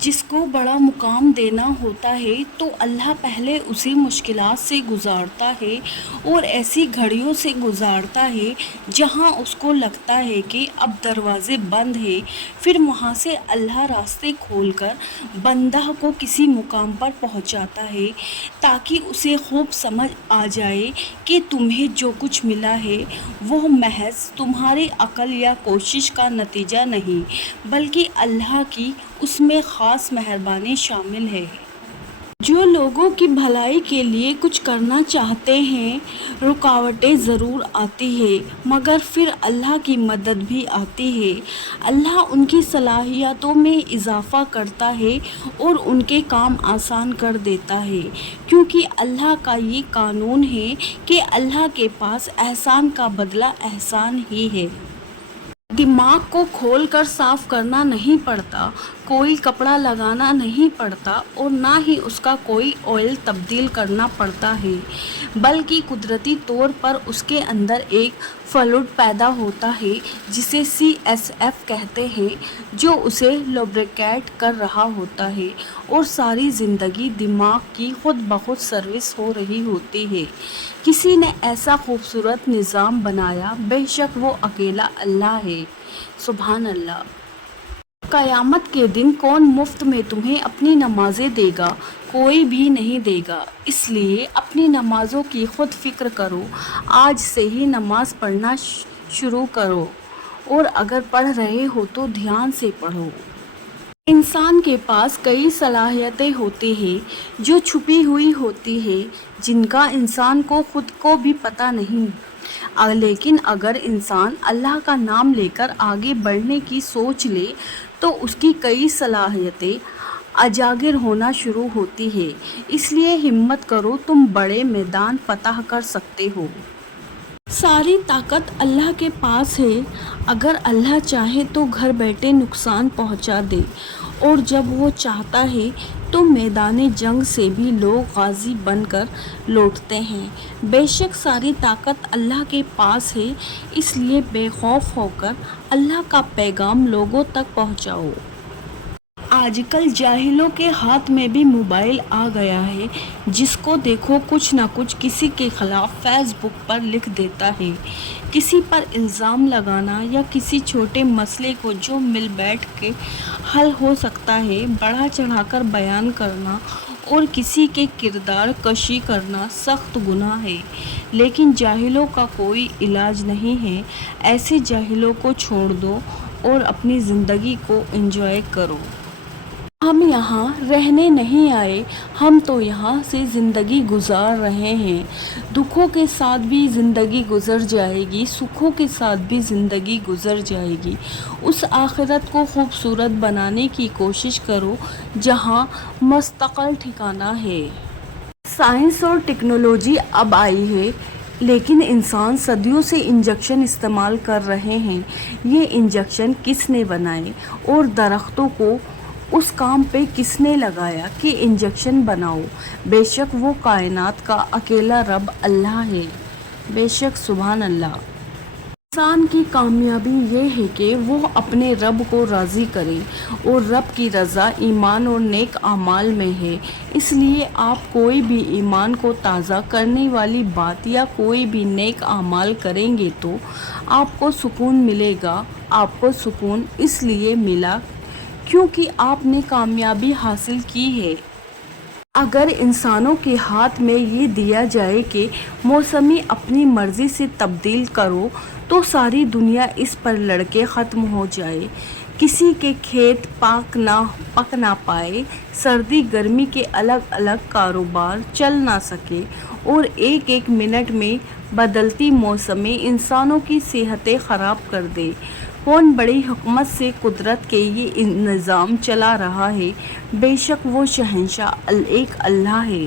جس کو بڑا مقام دینا ہوتا ہے تو اللہ پہلے اسے مشکلات سے گزارتا ہے اور ایسی گھڑیوں سے گزارتا ہے جہاں اس کو لگتا ہے کہ اب دروازے بند ہیں، پھر وہاں سے اللہ راستے کھول کر بندہ کو کسی مقام پر پہنچاتا ہے تاکہ اسے خوب سمجھ آ جائے کہ تمہیں جو کچھ ملا ہے وہ محض تمہاری عقل یا کوشش کا نتیجہ نہیں بلکہ اللہ کی اس میں خاص مہربانی شامل ہے۔ جو لوگوں کی بھلائی کے لیے کچھ کرنا چاہتے ہیں، رکاوٹیں ضرور آتی ہیں مگر پھر اللہ کی مدد بھی آتی ہے۔ اللہ ان کی صلاحیتوں میں اضافہ کرتا ہے اور ان کے کام آسان کر دیتا ہے، کیونکہ اللہ کا یہ قانون ہے کہ اللہ کے پاس احسان کا بدلہ احسان ہی ہے۔ دماغ کو کھول کر صاف کرنا نہیں پڑتا، کوئی کپڑا لگانا نہیں پڑتا اور نہ ہی اس کا کوئی آئل تبدیل کرنا پڑتا ہے، بلکہ قدرتی طور پر اس کے اندر ایک فلوئڈ پیدا ہوتا ہے جسے CSF کہتے ہیں، جو اسے لوبریکیٹ کر رہا ہوتا ہے اور ساری زندگی دماغ کی خود بخود سروس ہو رہی ہوتی ہے۔ کسی نے ایسا خوبصورت نظام بنایا، بے شک وہ اکیلا اللہ ہے۔ سبحان اللہ۔ قیامت کے دن کون مفت میں تمہیں اپنی نمازیں دے گا؟ کوئی بھی نہیں دے گا، اس لیے اپنی نمازوں کی خود فکر کرو، آج سے ہی نماز پڑھنا شروع کرو، اور اگر پڑھ رہے ہو تو دھیان سے پڑھو۔ انسان کے پاس کئی صلاحیتیں ہوتی ہیں جو چھپی ہوئی ہوتی ہیں، جن کا انسان کو خود کو بھی پتہ نہیں، لیکن اگر انسان اللہ کا نام لے کر آگے بڑھنے کی سوچ لے تو اس کی کئی صلاحیتیں اجاگر ہونا شروع ہوتی ہیں۔ اس لیے ہمت کرو، تم بڑے میدان فتح کر سکتے ہو۔ ساری طاقت اللہ کے پاس ہے، اگر اللہ چاہے تو گھر بیٹھے نقصان پہنچا دے، اور جب وہ چاہتا ہے تو میدان جنگ سے بھی لوگ غازی بن کر لوٹتے ہیں۔ بے شک ساری طاقت اللہ کے پاس ہے، اس لیے بے خوف ہو کر اللہ کا پیغام لوگوں تک پہنچاؤ۔ آج کل جاہلوں کے ہاتھ میں بھی موبائل آ گیا ہے، جس کو دیکھو کچھ نہ کچھ کسی کے خلاف فیس بک پر لکھ دیتا ہے۔ کسی پر الزام لگانا یا کسی چھوٹے مسئلے کو جو مل بیٹھ کے حل ہو سکتا ہے بڑھا چڑھا کر بیان کرنا اور کسی کے کردار کشی کرنا سخت گناہ ہے، لیکن جاہلوں کا کوئی علاج نہیں ہے۔ ایسے جاہلوں کو چھوڑ دو اور اپنی زندگی کو انجوائے کرو۔ ہم یہاں رہنے نہیں آئے، ہم تو یہاں سے زندگی گزار رہے ہیں۔ دکھوں کے ساتھ بھی زندگی گزر جائے گی، سکھوں کے ساتھ بھی زندگی گزر جائے گی۔ اس آخرت کو خوبصورت بنانے کی کوشش کرو جہاں مستقل ٹھکانہ ہے۔ سائنس اور ٹیکنالوجی اب آئی ہے، لیکن انسان صدیوں سے انجیکشن استعمال کر رہے ہیں۔ یہ انجیکشن کس نے بنائے اور درختوں کو اس کام پہ کس نے لگایا کہ انجیکشن بناؤ؟ بے شک وہ کائنات کا اکیلا رب اللہ ہے۔ بے شک سبحان اللہ۔ انسان کی کامیابی یہ ہے کہ وہ اپنے رب کو راضی کرے، اور رب کی رضا ایمان اور نیک اعمال میں ہے۔ اس لیے آپ کوئی بھی ایمان کو تازہ کرنے والی بات یا کوئی بھی نیک اعمال کریں گے تو آپ کو سکون ملے گا۔ آپ کو سکون اس لیے ملا کیونکہ آپ نے کامیابی حاصل کی ہے۔ اگر انسانوں کے ہاتھ میں یہ دیا جائے کہ موسمی اپنی مرضی سے تبدیل کرو تو ساری دنیا اس پر لڑ کے ختم ہو جائے، کسی کے کھیت پک نہ پائے، سردی گرمی کے الگ الگ کاروبار چل نہ سکے، اور ایک ایک منٹ میں بدلتی موسمیں انسانوں کی صحتیں خراب کر دے۔ کون بڑی حکمت سے قدرت کے یہ نظام چلا رہا ہے؟ بے شک وہ شہنشاہ ایک اللہ ہے۔